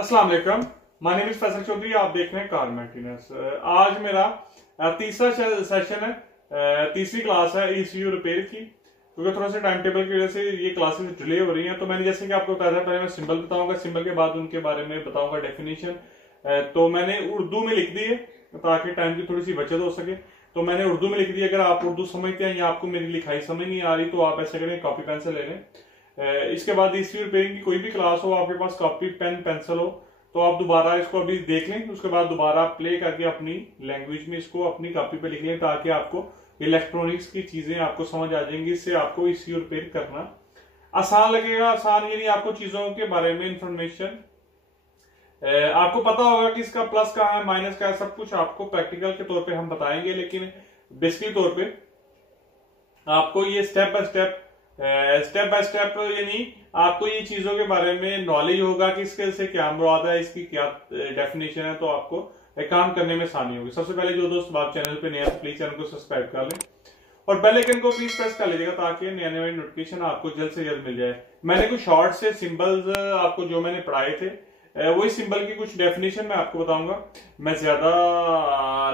अस्सलाम वालेकुम, my name is Faisal Chaudhary. आप देख रहे हैं कार मेंटेनेंस। आज मेरा तीसरा सेशन है, तीसरी क्लास है ECU रिपेयर की। क्योंकि थोड़ा सा टाइम टेबल की वजह से ये क्लासेस डिले हो रही हैं, तो मैंने जैसे कि आपको बताया था, पहले मैं सिंबल बताऊंगा, सिंबल के बाद उनके बारे में बताऊंगा डेफिनेशन। तो मैंने उर्दू में लिख दी है ताकि टाइम की थोड़ी सी बचत हो सके। तो मैंने उर्दू में लिख दी। अगर आप उर्दू समझते हैं या आपको मेरी लिखाई समझ नहीं आ रही तो आप ऐसे करें, कॉपी पेंसिल ले लें। इसके बाद ECU रिपेयरिंग की कोई भी क्लास हो, आपके पास कॉपी पेन पेंसिल हो, तो आप दोबारा इसको अभी देख लें। उसके बाद दोबारा प्ले करके अपनी लैंग्वेज में इसको अपनी कॉपी पे लिख लें, ताकि आपको इलेक्ट्रॉनिक्स की चीजें आपको समझ आ जाएंगी। इससे आपको ECU रिपेयर करना आसान लगेगा। आसान यानी आपको चीजों के बारे में इंफॉर्मेशन आपको पता होगा कि इसका प्लस कहाँ है, माइनस का है, सब कुछ आपको प्रैक्टिकल के तौर पे हम बताएंगे। लेकिन बेसिक तौर पे आपको ये स्टेप बाय स्टेप यानी आपको ये चीजों के बारे में नॉलेज होगा कि इसके से क्या मुराद है, इसकी क्या डेफिनेशन है, तो आपको काम करने में आसानी होगी। सबसे पहले जो दोस्त आप चैनल पे नया प्लीज चैनल को सब्सक्राइब कर लें और बेल आइकन को प्लीज प्रेस कर लीजिएगा, ताकि नए नए नोटिफिकेशन आपको जल्द से जल्द मिल जाए। मैंने कुछ शॉर्ट से सिंबल्स आपको जो मैंने पढ़ाए थे, वही सिंबल की कुछ डेफिनेशन मैं आपको बताऊंगा। मैं ज्यादा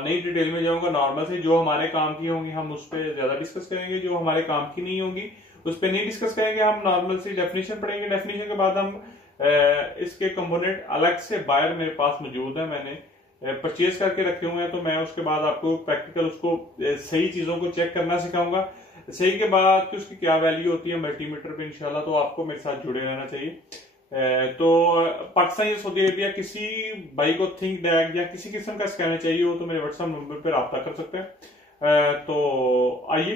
नई डिटेल में जाऊंगा। नॉर्मल से जो हमारे काम की होंगी हम उस पर ज्यादा डिस्कस करेंगे, जो हमारे काम की नहीं होंगी उस पर नहीं डिस्कस करेंगे। हम नॉर्मल से डेफिनेशन पढ़ेंगे। डेफिनेशन के बाद हम इसके कंपोनेंट अलग से बाहर मेरे पास मौजूद है, मैंने परचेज करके रखे हुए हैं। तो मैं उसके बाद आपको प्रैक्टिकल उसको सही चीजों को चेक करना सिखाऊंगा। सही के बाद कि उसकी क्या वैल्यू होती है मल्टीमीटर पे इंशाल्लाह। तो आपको मेरे साथ जुड़े रहना चाहिए। तो पाकिस्तान या सऊदी अरेबिया किसी भाई को थिंक डैग या किसी किस्म का स्कैनर चाहिए हो तो मेरे व्हाट्सएप नंबर पर रब्ता कर सकते हैं। तो आइए,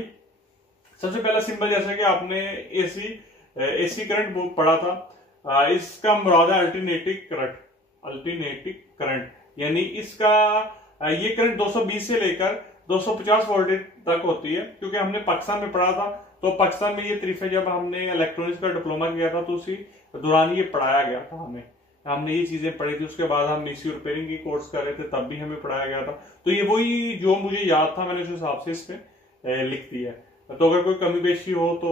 सबसे पहला सिंबल जैसा कि आपने एसी करंट पढ़ा था, इसका मुराद है अल्टरनेटिंग करंट। यानी इसका ये करंट 220 से लेकर 250 वोल्टेज तक होती है। क्योंकि हमने पाकिस्तान में पढ़ा था, तो पाकिस्तान में ये तरीफे जब हमने इलेक्ट्रॉनिक्स का डिप्लोमा किया था तो उसी दौरान ये पढ़ाया गया था। हमने ये चीजें पढ़ी थी। उसके बाद हम ECU रिपेयरिंग की कोर्स कर रहे थे, तब भी हमें पढ़ाया गया था। तो ये वही जो मुझे याद था, मैंने उस हिसाब से इस पे लिख दिया। तो अगर कोई कमी पेशी हो तो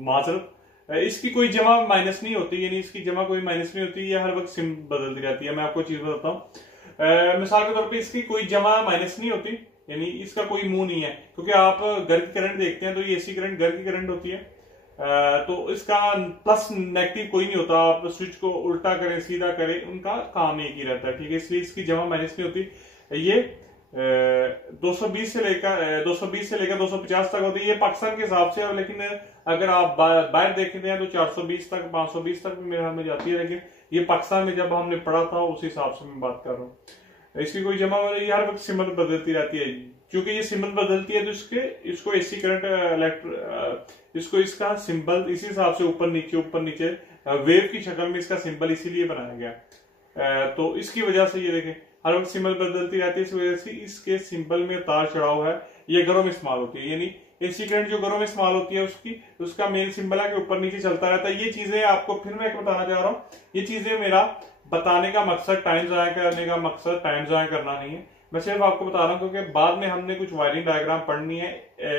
माजरत। इसकी कोई जमा माइनस नहीं होती, यानी इसकी जमा कोई माइनस नहीं होती, ये हर वक्त सिम बदलती रहती है। मैं आपको चीज बताता हूँ। मिसाल के तौर पे इसकी कोई जमा माइनस नहीं होती, यानी इसका कोई मुंह नहीं है। क्योंकि आप घर की करंट देखते हैं तो ये AC करंट घर की करंट होती है। तो इसका प्लस नेगेटिव कोई नहीं होता। आप स्विच को उल्टा करें सीधा करें, उनका काम एक ही रहता है, ठीक है। इसलिए इसकी जमा माइनस नहीं होती। ये 220 से लेकर 250 तक होती है, ये पाकिस्तान के हिसाब से। लेकिन अगर आप बाहर देखते हैं तो 420 तक 520 तक भी मेरे हाथ में जाती है। लेकिन ये पाकिस्तान में जब हमने पढ़ा था उस हिसाब से मैं बात कर रहा हूँ। इसकी कोई जमा ये हर वक्त सिंबल बदलती रहती है। क्योंकि ये सिंबल बदलती है तो इसको AC करंट इसको इसका सिंबल इसी हिसाब से ऊपर नीचे वेव की शक्ल में इसका सिंबल इसीलिए बनाया गया। तो इसकी वजह से ये देखें हर वक्त सिंबल बदलती रहती है। इस वजह से इसके सिंबल में उतार चढ़ाव है। ये घरों में इस्तेमाल होती है, यानी AC करंट जो घरों में इस्तेमाल होती है उसका मेन सिंबल है कि ऊपर नीचे चलता रहता है। ये चीजें आपको फिर मैं बताना चाह रहा हूँ। ये चीजें मेरा बताने का मकसद टाइम जाया करने का मकसद टाइम जाया करना नहीं है। मैं सिर्फ आपको बता रहा हूँ क्योंकि बाद में हमने कुछ वायरिंग डायग्राम पढ़नी है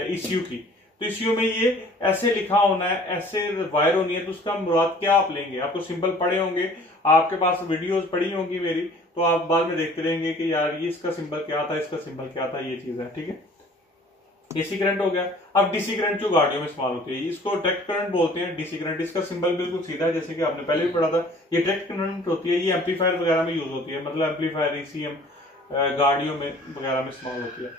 ECU की। तो ECU में ये ऐसे लिखा होना है, ऐसे वायर होनी है, तो उसका मुराद क्या आप लेंगे। आपको सिंबल पढ़े होंगे, आपके पास वीडियोस पड़ी होंगी मेरी, तो आप बाद में देखते रहेंगे कि यार ये इसका सिंबल क्या था, इसका सिंबल क्या था, ये चीज है, ठीक है। AC करंट हो गया। अब DC करंट जो गाड़ियों में इस्तेमाल होती है, इसको डायरेक्ट करंट बोलते हैं। DC करंट, इसका सिंबल बिल्कुल सीधा है, जैसे कि आपने पहले भी पढ़ा था। ये डायरेक्ट करंट होती है, ये एम्पलीफायर वगैरह में यूज होती है, मतलब एम्पलीफायर ECM गाड़ियों में वगैरह में इस्तेमाल होती है।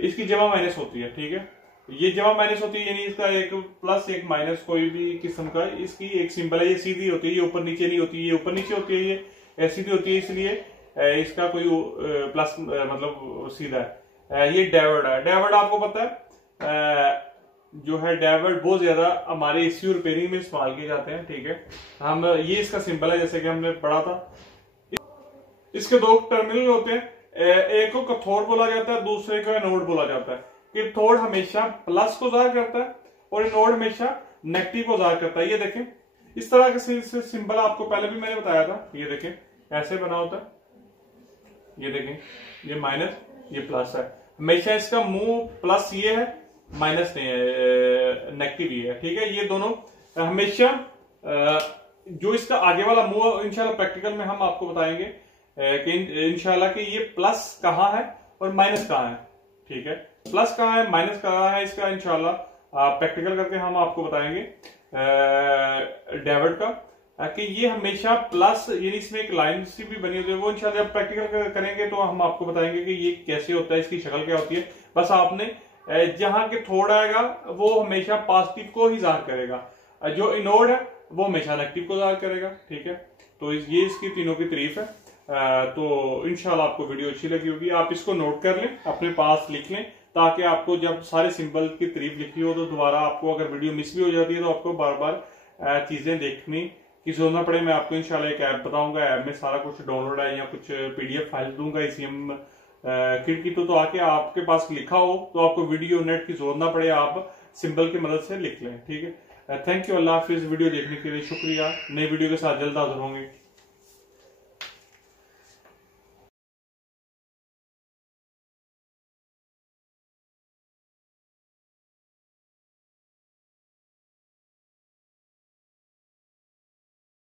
इसकी जमा माइनस होती है, ठीक है। ये जमा माइनस होती है, यानी इसका एक प्लस एक माइनस कोई भी किस्म का इसकी एक सिंबल है। ये सीधी होती है, ये ऊपर नीचे नहीं होती, ये ऊपर नीचे होती है, ये सीधी होती है, इसलिए इसका कोई प्लस मतलब सीधा है। ये डायोड है। डायोड आपको पता है जो है डायोड बहुत ज्यादा हमारे ECU रिपेयरिंग में इस्तेमाल किए जाते हैं, ठीक है। हम ये इसका सिंबल है, जैसे कि हमने पढ़ा था। इसके दो टर्मिनल होते हैं, एक को कैथोड बोला जाता है, दूसरे को एनोड बोला जाता है। कैथोड हमेशा प्लस को जाहिर करता है और एनोड हमेशा नेगेटिव को जाहिर करता है। ये देखें इस तरह के सिंबल आपको पहले भी मैंने बताया था। ये देखें ऐसे बना होता है, ये देखें ये माइनस ये प्लस है। हमेशा इसका मुंह प्लस ये है, माइनस नहीं है, नेगेटिव ये है, ठीक है। ये दोनों हमेशा जो इसका आगे वाला मूव इंशाल्लाह प्रैक्टिकल में हम आपको बताएंगे कि इंशाल्लाह कि ये प्लस कहाँ है और माइनस कहाँ है। ठीक है, प्लस कहाँ है माइनस कहाँ है, इसका इंशाल्लाह प्रैक्टिकल करके हम आपको बताएंगे डेविड का कि ये हमेशा प्लस, यानी इसमें एक लाइन सी भी बनी होती है, वो इंशाल्लाह जब प्रैक्टिकल करेंगे तो हम आपको बताएंगे कि ये कैसे होता है, इसकी शक्ल क्या होती है। बस आपने जहां के थोड़ा आएगा वो हमेशा पॉजिटिव को ही जाहिर करेगा, जो इनोड है वो हमेशा नेगेटिव को जाहिर करेगा। ठीक है, तो ये इसकी तीनों की तारीफ है। तो इंशाल्लाह आपको वीडियो अच्छी लगी होगी, आप इसको नोट कर लें, अपने पास लिख लें, ताकि आपको जब सारे सिंबल की तारीफ लिखी हो तो दोबारा आपको अगर वीडियो मिस भी हो जाती है तो आपको बार बार चीजें देखनी की जरूरत ना पड़े। मैं आपको इंशाल्लाह एक ऐप बताऊंगा, ऐप में सारा कुछ डाउनलोड है, या कुछ पीडीएफ फाइल दूंगा ECM किट की, तो आके आपके पास लिखा हो तो आपको वीडियो नेट की जरूरत ना पड़े, आप सिंबल की मदद से लिख लें। ठीक है, thank you, Allah Hafiz. Video देखने के लिए शुक्रिया, नई वीडियो के साथ जल्द हाजिर होंगे।